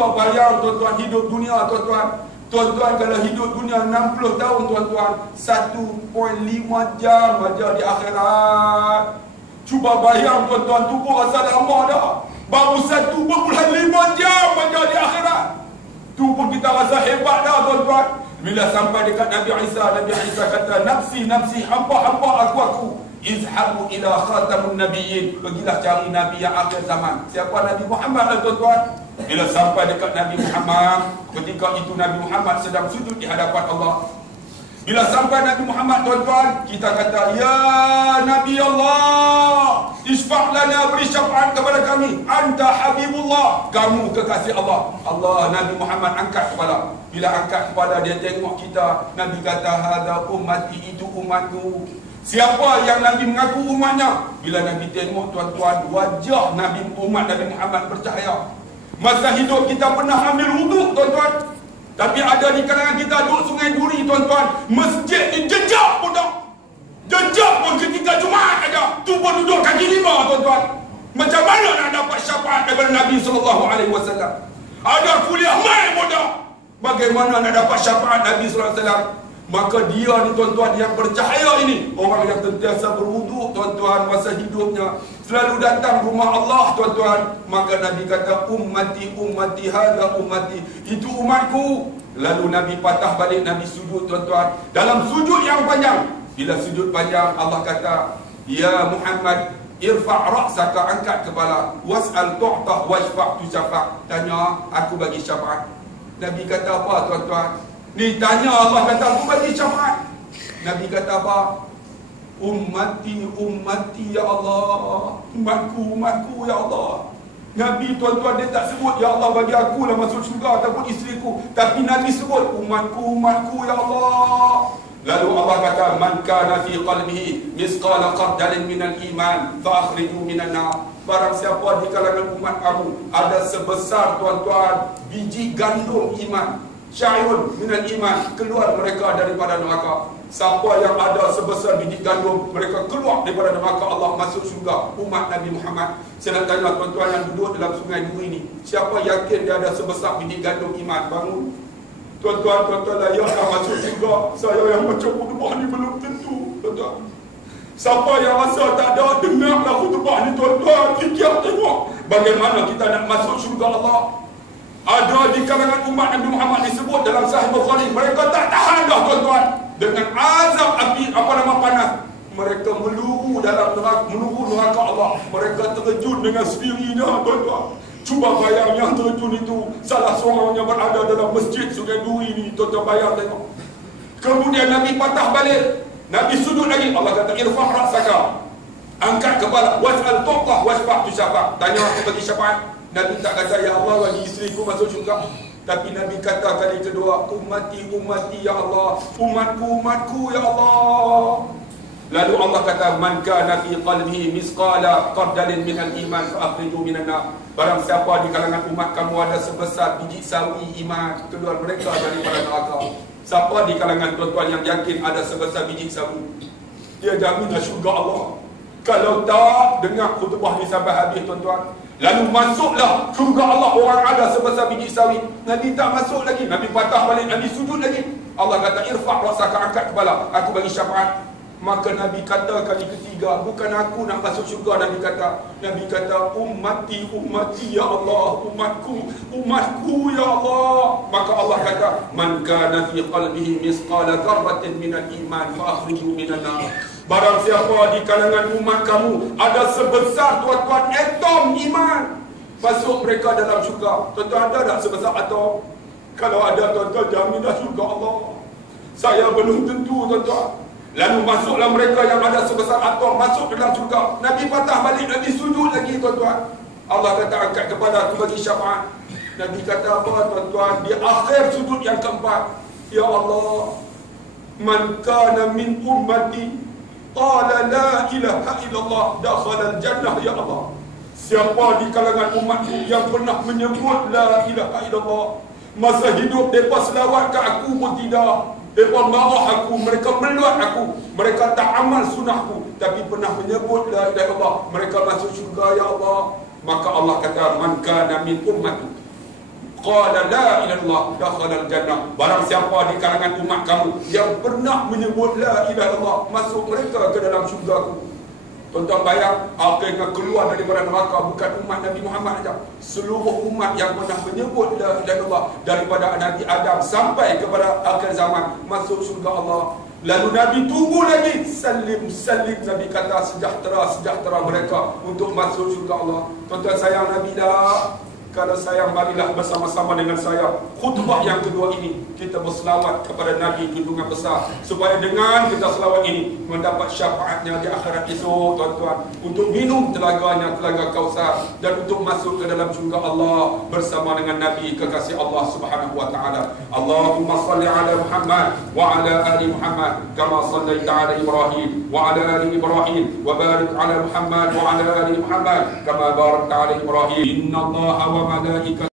Cuba bayang tuan-tuan, hidup dunia tuan-tuan. Tuan-tuan kalau hidup dunia 60 tahun tuan-tuan, 1.5 jam aja di akhirat. Cuba bayang tuan-tuan, tubuh rasa lama dah. Baru 1.5 jam aja di akhirat. Tu pun kita rasa hebat dah tuan-tuan. Bila sampai dekat Nabi Isa kata, nafsi, nafsi, hamba aku. Izhabu ila khatamun nabiyyin. Pergilah cari Nabi yang akhir zaman. Siapa Nabi Muhammad lah tuan-tuan. Bila sampai dekat Nabi Muhammad, ketika itu Nabi Muhammad sedang sujud di hadapan Allah. Bila sampai Nabi Muhammad tuan-tuan, kita kata, ya Nabi Allah, isfa' lana, beri syafaat kepada kami. Anta Habibullah, kamu kekasih Allah. Allah, Nabi Muhammad angkat kepala. Bila angkat kepala, dia tengok kita. Nabi kata, hadza ummati, itu umatku. Siapa yang Nabi mengaku umatnya? Bila Nabi tengok tuan-tuan, wajah Nabi, umat Nabi Muhammad bercahaya. Masa hidup kita pernah ambil wuduk tuan-tuan, tapi ada di kalangan kita duduk Sungai Duri tuan-tuan, masjid ni jejak pun tak. Jejak pun ketika Jumaat aja, tu pun duduk kaki lima tuan-tuan. Macam mana nak dapat syafaat daripada Nabi SAW? Ada kuliah mai pun tak. Bagaimana nak dapat syafaat Nabi SAW? Maka dia ni tuan-tuan yang bercahaya ini, orang yang sentiasa berwuduk tuan-tuan masa hidupnya, selalu datang rumah Allah tuan-tuan. Maka Nabi kata, ummati, ummati, hadza ummati, itu umatku. Lalu Nabi patah balik, Nabi sujud tuan-tuan. Dalam sujud yang panjang, bila sujud panjang, Allah kata, ya Muhammad, irfa' ra'saka, angkat kepala, was'al tu'tah washfa' tusyafaq, tanya, aku bagi syafaat. Nabi kata apa tuan-tuan? Ni tanya, Allah kata aku bagi syafaat. Nabi kata apa? Ummati, ummati ya Allah. Umatku, umatku ya Allah. Nabi tuan-tuan dia tak sebut ya Allah bagi aku lah masuk syurga ataupun isteriku, tapi Nabi sebut umatku, umatku ya Allah. Lalu Allah kata, man kana fi qalbihi misqala qardalin minal iman fa akhriju minan nar. Barang siapa di kalangan umat kamu ada sebesar tuan-tuan biji gandum iman, syairun minal iman, keluar mereka daripada neraka. Siapa yang ada sebesar biji gandum, mereka keluar daripada neraka Allah, masuk syurga. Umat Nabi Muhammad. Saya nak tanya tuan-tuan yang duduk dalam Sungai Duri ini, siapa yakin dia ada sebesar biji gandum iman? Bangun. Tuan-tuan, tuan-tuan layak nak masuk syurga. Saya yang macam khutbah ni belum tentu tuan-tuan. Siapa yang rasa tak ada, dengarlah khutbah ni tuan-tuan. Fikir tengok bagaimana kita nak masuk syurga Allah. Ada di kalangan umat Nabi Muhammad disebut dalam Sahih Bukhari, mereka tak tahan dah tuan-tuan dengan azab api panas. Mereka meluru dalam neraka Allah. Mereka terjun dengan sendirinya tuan-tuan. Cuba bayang yang terjun itu salah seorang yang berada dalam masjid Sungai Duri ni, tuan-tuan bayang tengok. Kemudian Nabi patah balik, Nabi sujud lagi. Allah kata, irfa' ra'saka, angkat kepala, was'al tu'tah washfa' tusyafaq, tanya aku bagi syafaat. Nabi tak kata ya Allah bagi isteriku masuk syurga, tapi Nabi kata kali kedua, ummati, ummati ya Allah, umatku, umatku ya Allah. Lalu Allah kata, man kana fi qalbihi misqala qardalin minal iman fa akhriju minan nar. Barang siapa di kalangan umat kamu ada sebesar biji sawi iman, keluar mereka daripada neraka. Siapa di kalangan tuan-tuan yang yakin ada sebesar biji sawi, dia jaminlah syurga Allah. Kalau tak dengar khutbah ni sampai habis tuan-tuan, lalu masuklah syurga Allah orang ada sebesar biji sawi. Nabi tak masuk lagi, Nabi patah balik, Nabi sujud lagi. Allah kata, irfa' ra'saka, angkat kepala, aku bagi syafaat. Maka Nabi kata kali ketiga, bukan aku nak masuk syurga. Nabi kata, ummati, ummati ya Allah, umatku, umatku ya Allah. Maka Allah kata, man kana fi qalbihi misqala dzarratin minal iman fa akhriju minan nar. Barang siapa di kalangan umat kamu ada sebesar tuan-tuan atom iman, masuk mereka dalam syurga. Tuan-tuan ada tak sebesar atom? Kalau ada tuan-tuan, jaminlah syurga Allah. Saya belum tentu tuan-tuan. Lalu masuklah mereka yang ada sebesar atom, masuk dalam syurga. Nabi patah balik, Nabi sujud lagi tuan-tuan. Allah kata, angkat kepada aku bagi syafaat. Nabi kata apa tuan-tuan? Di akhir sujud yang keempat, ya Allah, man kana min ummati qala la ilaha illallah dakhala al-jannah ya Allah. Siapa di kalangan umatku yang pernah menyebut la ilaha illallah, masa hidup mereka selawat ke aku pun tidak, mereka marah aku, mereka meluat aku, mereka tak amal sunnahku, tapi pernah menyebut la ilaha illallah, mereka masuk syurga ya Allah. Maka Allah kata, man kana min ummati qala la ilaha illallah dakhala al-jannah. Barang siapa di kalangan umat kamu yang pernah menyebut la ilaha illallah, masuk mereka ke dalam syurga-Ku. Tuan-tuan bayang, akhirnya keluar daripada neraka bukan umat Nabi Muhammad saja. Seluruh umat yang pernah menyebut la ilaha illallah daripada Nabi Adam sampai kepada akhir zaman masuk syurga Allah. Lalu Nabi tunggu lagi, salim Nabi kata sejahtera mereka untuk masuk syurga Allah. Tuan-tuan sayang Nabi dah. Kalau sayang, marilah bersama-sama dengan saya khutbah yang kedua ini kita berselawat kepada Nabi junjungan besar, supaya dengan kita selawat ini mendapat syafaatnya di akhirat esok, tuan-tuan, untuk minum telaganya, telaga Kausar, dan untuk masuk ke dalam syurga Allah bersama dengan Nabi kekasih Allah Subhanahu wa taala. Allahumma salli ala Muhammad wa ala ali Muhammad kama sallaita ala Ibrahim wa ala ali Ibrahim wa barik ala Muhammad wa ala ali Muhammad kama barakta ala Ibrahim. Inna Allah wa malaikatahu